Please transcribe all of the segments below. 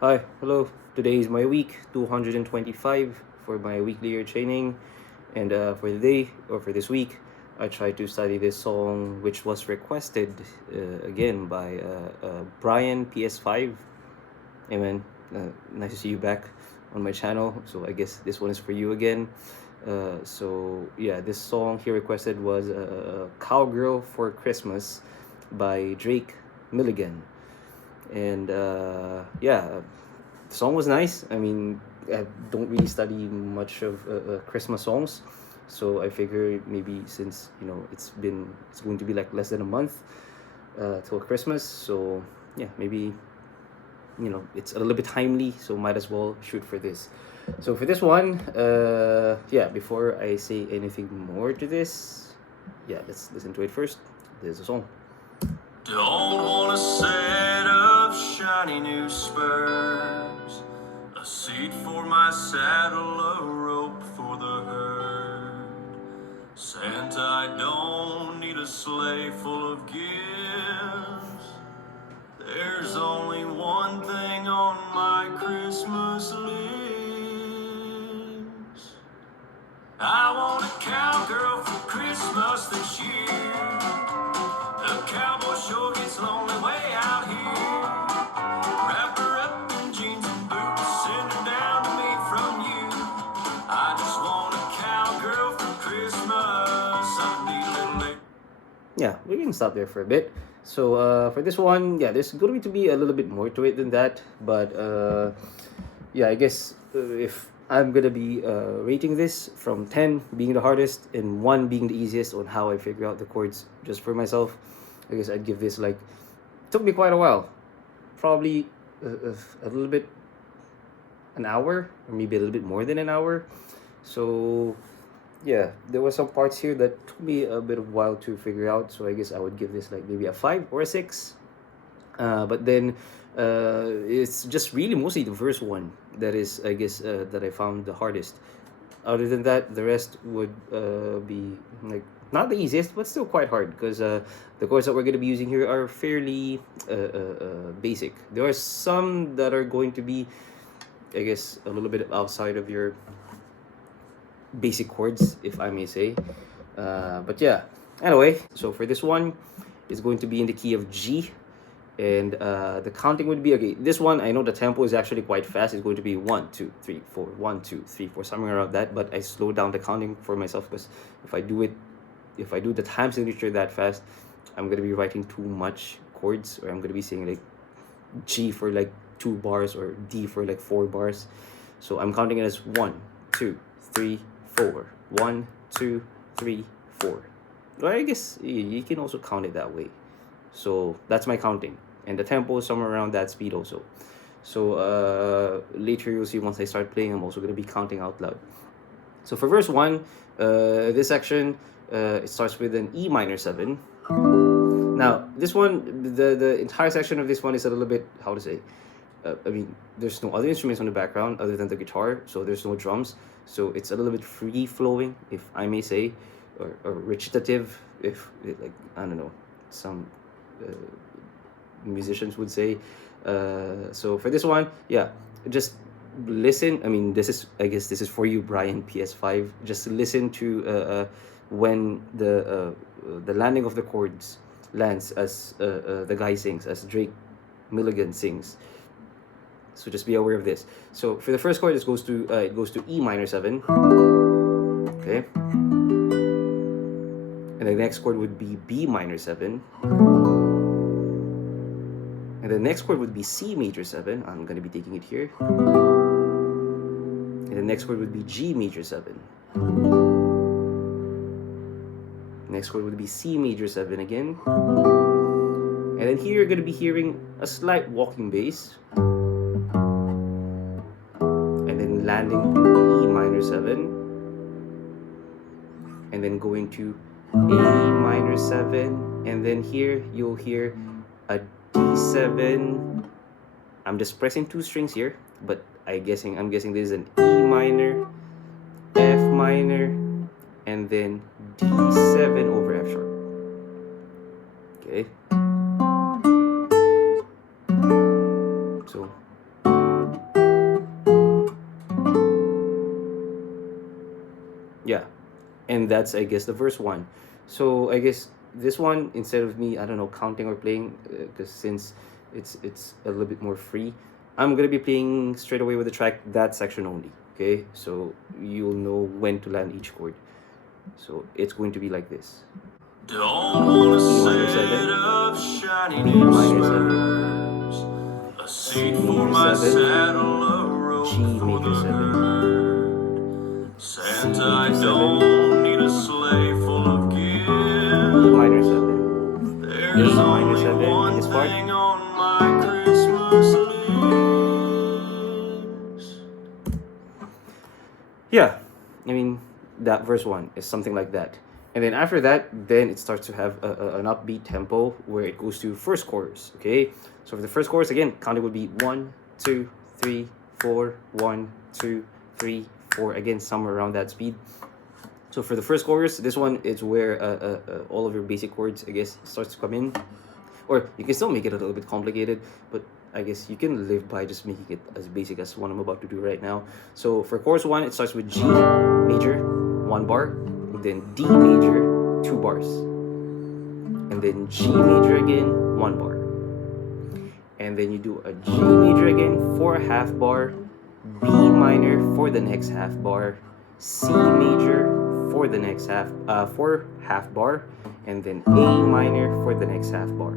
Hi, hello. Today is my week 225 for my weekly year training, and for the day or for this week, I tried to study this song which was requested again by Brian PS5. Hey man, nice to see you back on my channel. So I guess this one is for you again. So yeah, this song he requested was "Cowgirl for Christmas" by Drake Milligan. And yeah, the song was nice. I mean, I don't really study much of Christmas songs, so I figure maybe since it's going to be like less than a month till Christmas, so yeah, maybe it's a little bit timely, so might as well shoot for this. So for this one, yeah, before I say anything more to this, yeah, let's listen to it first. There's a song. Don't want a set of shiny new spurs, a seat for my saddle, a rope for the herd. Santa, I don't need a sleigh full of gifts. There's only one thing on my Christmas list. I want a cowgirl for Christmas this year. The cowboy sure gets lonely way out here. Wrap her up in jeans and boots, send her down to me from you. I just want a cowgirl for Christmas. I need a little late. Yeah, we can stop there for a bit. So for this one, yeah, there's going to be a little bit more to it than that. But yeah, I guess if I'm gonna be rating this from 10 being the hardest and 1 being the easiest on how I figure out the chords just for myself, I guess I'd give this like, took me quite a while, probably a little bit, an hour or maybe a little bit more than an hour. So yeah, there were some parts here that took me a bit of a while to figure out, so I guess I would give this like maybe a 5 or a 6. But then it's just really mostly the first one that is, I guess, that I found the hardest. Other than that, the rest would be like not the easiest, but still quite hard because the chords that we're going to be using here are fairly basic. There are some that are going to be, I guess, a little bit outside of your basic chords, if I may say. But yeah, anyway, so for this one, it's going to be in the key of G, and the counting would be okay. This one, I know the tempo is actually quite fast. It's going to be 1 2 3 4 1 2 3 4, somewhere around that. But I slow down the counting for myself because if I do the time signature that fast, I'm gonna be writing too much chords, or I'm gonna be saying like G for like 2 bars or D for like 4 bars. So I'm counting it as 1 2 3 4 1 2 3 4. Well, I guess you can also count it that way. So that's my counting, and the tempo is somewhere around that speed also. So later you'll see once I start playing, I'm also going to be counting out loud. So for verse 1, this section, it starts with an E minor 7. Now this one, the entire section of this one is a little bit, how to say, I mean, there's no other instruments on the background other than the guitar, so there's no drums, so it's a little bit free flowing, if I may say, or recitative, if like, I don't know, some musicians would say. So for this one, yeah, just listen. I mean, I guess this is for you, Brian PS5. Just listen to when the landing of the chords lands as the guy sings, as Drake Milligan sings. So just be aware of this. So for the first chord, it goes to E minor 7. Okay. And the next chord would be B minor 7. And the next chord would be C major 7. I'm going to be taking it here. And the next chord would be G major 7. Next chord would be C major 7 again. And then here you're going to be hearing a slight walking bass. And then landing E minor 7. And then going to A minor 7. And then here you'll hear a D7. I'm just pressing 2 strings here, but I'm guessing this is an E minor, F minor, and then D7 over F sharp. Okay. So And that's, I guess, the verse 1. So I guess this one, instead of me, I don't know, counting or playing, because since it's a little bit more free, I'm gonna be playing straight away with the track, that section only. Okay, so you'll know when to land each chord. So it's going to be like this. Don't wanna E minor set 7, up shiny B new minor 7, spurs, a C seat for major my 7, saddle, a rope G for major the 7, herd. C Santa, I major 7, don't need a sleigh full of E gifts. minor 7, A There's minor only 7 in one this part. thing on my Christmas list. Yeah, I mean, that verse 1 is something like that. And then after that, then it starts to have an upbeat tempo where it goes to first chorus, okay? So for the first chorus, again, counting would be 1, 2, 3, 4, 1, 2, 3, 4, again, somewhere around that speed. So for the first chorus, this one is where all of your basic chords, I guess, starts to come in. Or you can still make it a little bit complicated, but I guess you can live by just making it as basic as what I'm about to do right now. So for chorus 1, it starts with G major, 1 bar, then D major, 2 bars, and then G major again, 1 bar, and then you do a G major again for a half bar, B minor for the next half bar, C major for the next half bar, and then A minor for the next half bar,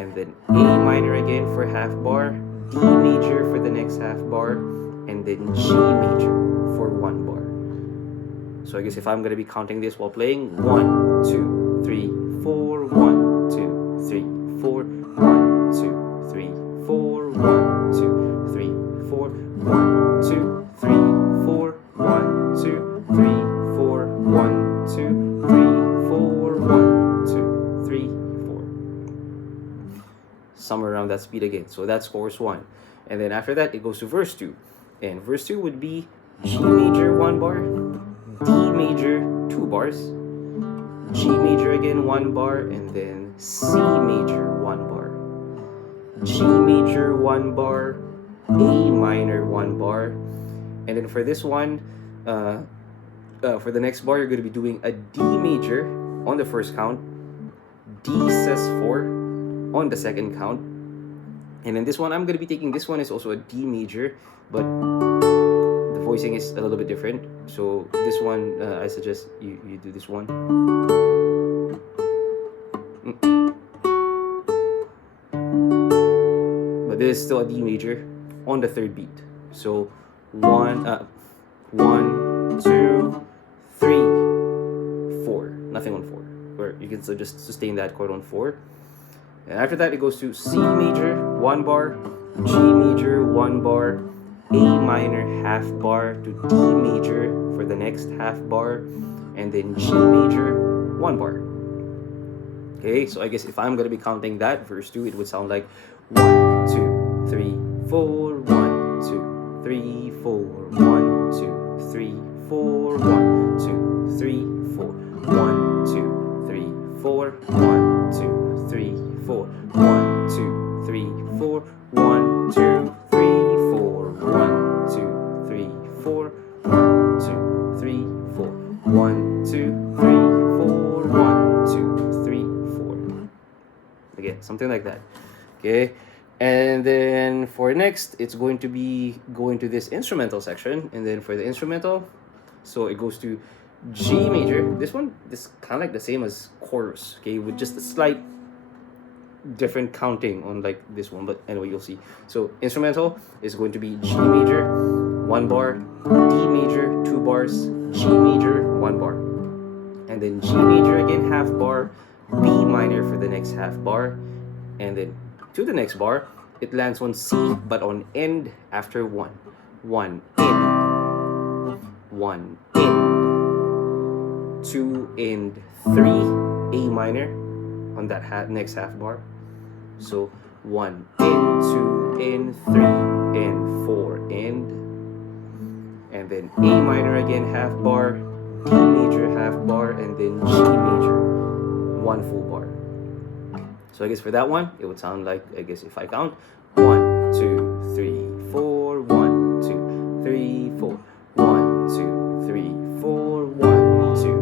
and then A minor again for half bar, D major for the next half bar, and then G major for 1 bar. So I guess if I'm gonna be counting this while playing, 1, 2, 3, 4, 1, 2, 3, 4, 1, 2, 3, 4, 1, 2, 3, 4, 1, 2, 3, 4, 1, 2, 3, 4, 1, 2, 3, 4, 1, 2, 3, 4. Somewhere around that speed again. So that's chorus 1. And then after that, it goes to verse 2. And verse 2 would be G major 1 bar, D major 2 bars, G major again 1 bar, and then C major 1 bar, G major 1 bar, A minor 1 bar, and then for this one, for the next bar, you're going to be doing a D major on the first count, D sus4 on the second count, and then this one, I'm going to be taking, this one is also a D major, but voicing is a little bit different. So this one, I suggest you do this one. But this is still a D major on the third beat. So 1, 2, 3, 4. Nothing on 4. Or you can still just sustain that chord on 4. And after that, it goes to C major 1 bar, G major 1 bar, A minor half bar to D major for the next half bar, and then G major 1 bar. Okay, so I guess if I'm gonna be counting that verse 2, it would sound like 1, 2, 3, 4, 1, 2, 3, 4, 1, 2, 3, 4, 1, 2, 3, 4, 1, 2, 3, 4, 1, 2, 3, 4, 1, 2, 3, 4, 1, 2, 3, 4, 1, 2, 3, 4, 1, 2, 3, 4, 1, 2, 3, 4, 1, 2, 3, 4. Again, something like that. Okay, and then for next, it's going to be going to this instrumental section, and then for the instrumental, so it goes to G major. This one is kind of like the same as chorus, okay, with just a slight different counting on like this one, but anyway, you'll see. So instrumental is going to be G major 1 bar, D major 2 bars, G major 1 bar, and then G major again half bar, B minor for the next half bar, and then to the next bar it lands on C but on end after 1 end, 1 end, 2 end, 3 A minor on that next half bar. So 1 end, 2 end, 3 end, 4 end, and then A minor again half bar, D major half bar, and then G major 1 full bar. So I guess for that one, it would sound like, I guess if I count 1, 2, 3, 4, 1, 2, 3, 4, 1, 2, 3, 4, 1, 2,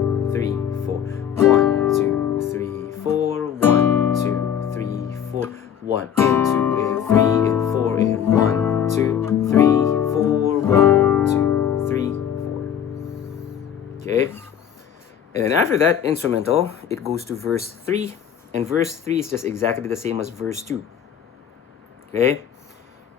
after that instrumental, it goes to verse 3, and verse 3 is just exactly the same as verse 2. Okay?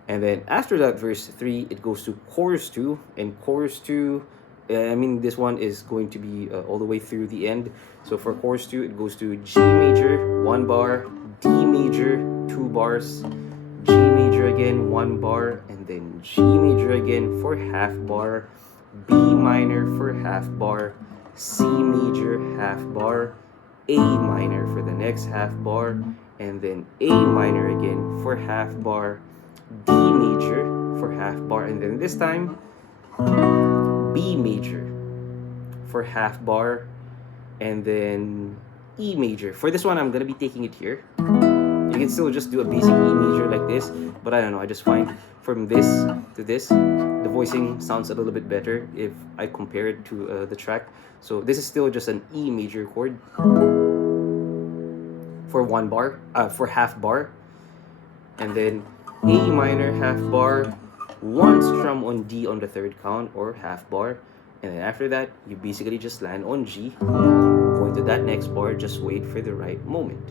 And then after that verse 3, it goes to chorus 2, and chorus 2, I mean, this one is going to be all the way through the end. So for chorus 2, it goes to G major, 1 bar, D major, 2 bars, G major again, 1 bar, and then G major again for half bar, B minor for half bar, C major half bar, A minor for the next half bar, and then A minor again for half bar, D major for half bar, and then this time B major for half bar, and then E major. For this one, I'm gonna be taking it here. You can still just do a basic E major like this, but I don't know, I just find from this to this, the voicing sounds a little bit better if I compare it to the track. So this is still just an E major chord for 1 bar, for half bar, and then A minor half bar, 1 strum on D on the 3rd count or half bar, and then after that you basically just land on G, going to that next bar, just wait for the right moment.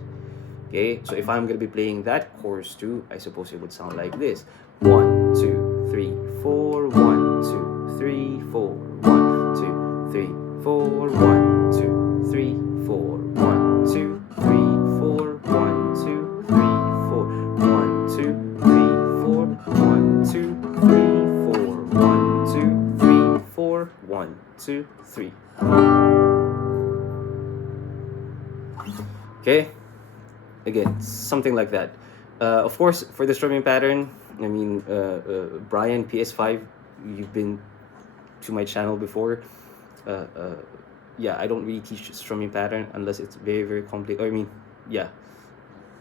Okay, so if I'm gonna be playing that chorus 2, I suppose it would sound like this: 1 2 3 4, 1 2 3 4, 1 2 3 4, 1 2 3 4, 1 2 3 4, 1 2 3 4, 1 2 3 4, 1 2 3 4, 1 2 3 4, 1 2 3. Okay, again, something like that. Of course, for the strumming pattern, I mean, Brian PS5, you've been to my channel before. Yeah, I don't really teach strumming pattern unless it's very, very complicated. I mean, yeah,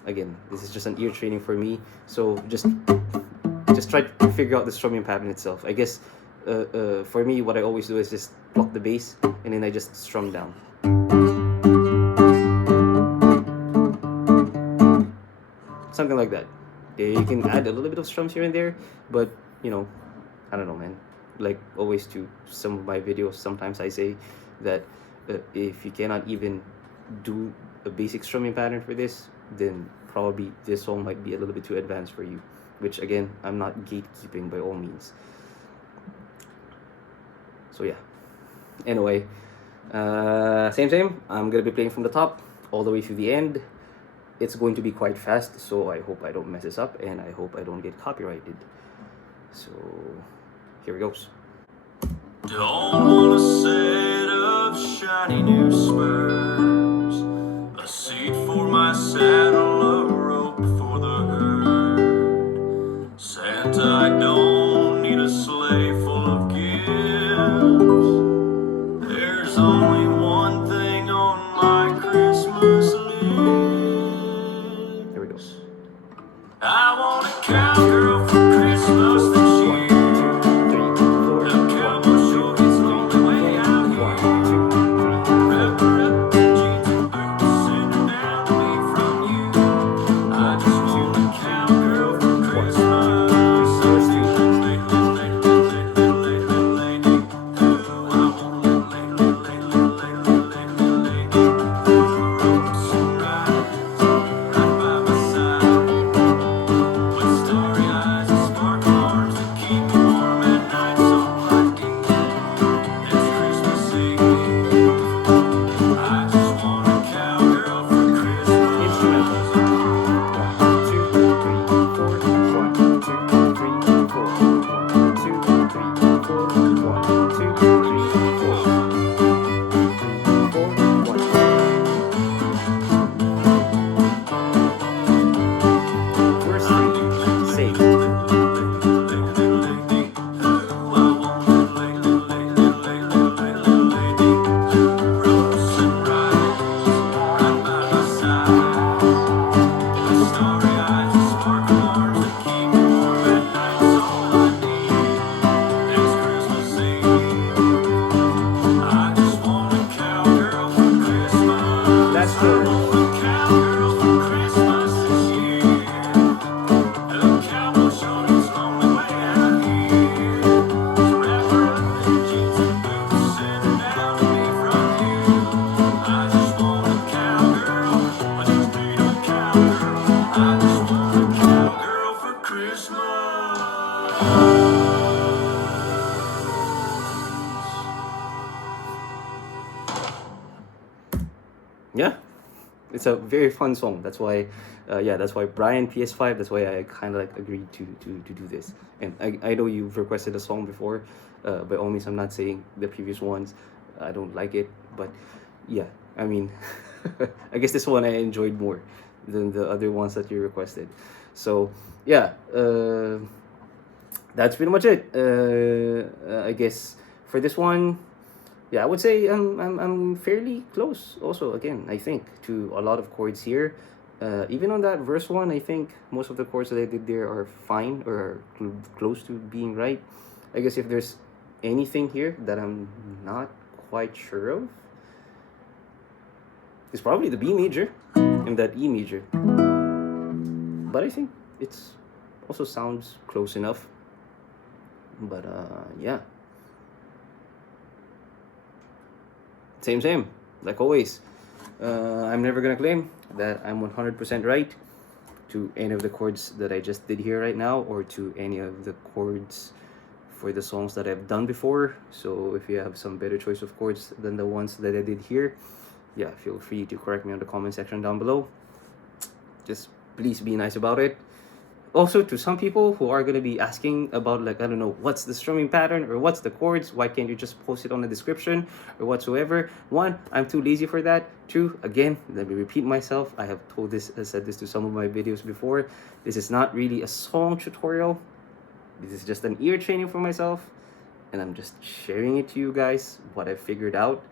again, this is just an ear training for me. So just try to figure out the strumming pattern itself. I guess for me, what I always do is just block the bass and then I just strum down. Something like that. Okay, you can add a little bit of strums here and there, but you know, I don't know, man. Like always to some of my videos, sometimes I say that if you cannot even do a basic strumming pattern for this, then probably this song might be a little bit too advanced for you, which again, I'm not gatekeeping by all means. So yeah, anyway, same, I'm gonna be playing from the top all the way through the end. It's going to be quite fast, so I hope I don't mess this up, and I hope I don't get copyrighted. So here it goes. Don't want a set of shiny new spurs, a seat for my saddle, a rope for the herd. Santa, I don't need a sleigh full of gifts. There's only one thing on my Christmas list. Here we go. I want a cowgirl for Christmas this year. The cowboy sure gets lonely way out here. Wrap her up in jeans and boots, send her down to me from you. I just want a cowgirl for Christmas. Something Yeah, it's a very fun song. That's why, that's why Brian PS5. That's why I kind of like agreed to do this. And I know you've requested a song before. By all means, I'm not saying the previous ones I don't like it, but yeah, I mean, I guess this one I enjoyed more than the other ones that you requested. So yeah, that's pretty much it. I guess for this one, yeah, I would say I'm fairly close. Also, again, I think to a lot of chords here. Even on that verse one, I think most of the chords that I did there are fine or are close to being right. I guess if there's anything here that I'm not quite sure of, it's probably the B major and that E major. But I think it's also sounds close enough. But yeah. Same, like always. I'm never gonna claim that I'm 100% right to any of the chords that I just did here right now, or to any of the chords for the songs that I've done before. So if you have some better choice of chords than the ones that I did here, yeah, feel free to correct me on the comment section down below. Just please be nice about it. Also, to some people who are going to be asking about, like, I don't know, what's the strumming pattern or what's the chords, why can't you just post it on the description or whatsoever? One, I'm too lazy for that. Two, again, let me repeat myself, I have said this to some of my videos before, this is not really a song tutorial. This is just an ear training for myself, and I'm just sharing it to you guys, what I figured out.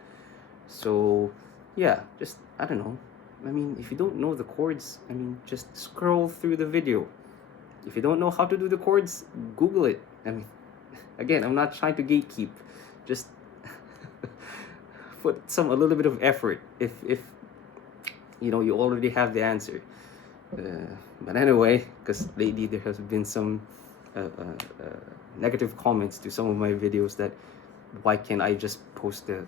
So yeah, just, I don't know, I mean, if you don't know the chords, I mean, just scroll through the video. If you don't know how to do the chords, Google it. I mean, again, I'm not trying to gatekeep. Just put a little bit of effort if you know you already have the answer. But anyway, because lately there has been some negative comments to some of my videos that why can't I just post the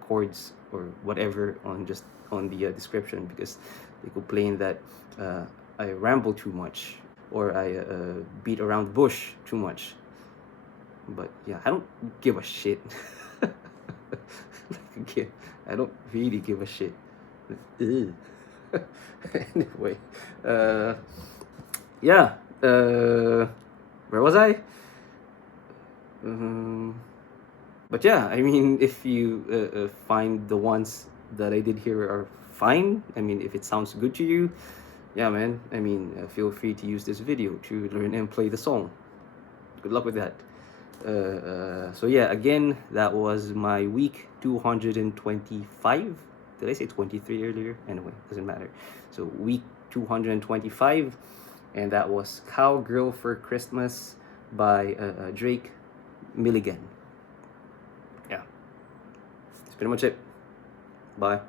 chords or whatever on the description, because they complain that I ramble too much, or I beat around the bush too much. But yeah, I don't give a shit. Again, I don't really give a shit. Anyway, yeah, where was I? But yeah, I mean, if you find the ones that I did here are fine, I mean, if it sounds good to you, yeah, man, I mean, feel free to use this video to learn and play the song. Good luck with that. So yeah, again, that was my week 225. Did I say 23 earlier? Anyway, doesn't matter. So week 225, and that was Cowgirl for Christmas by Drake, Milligan. Yeah, that's pretty much it. Bye.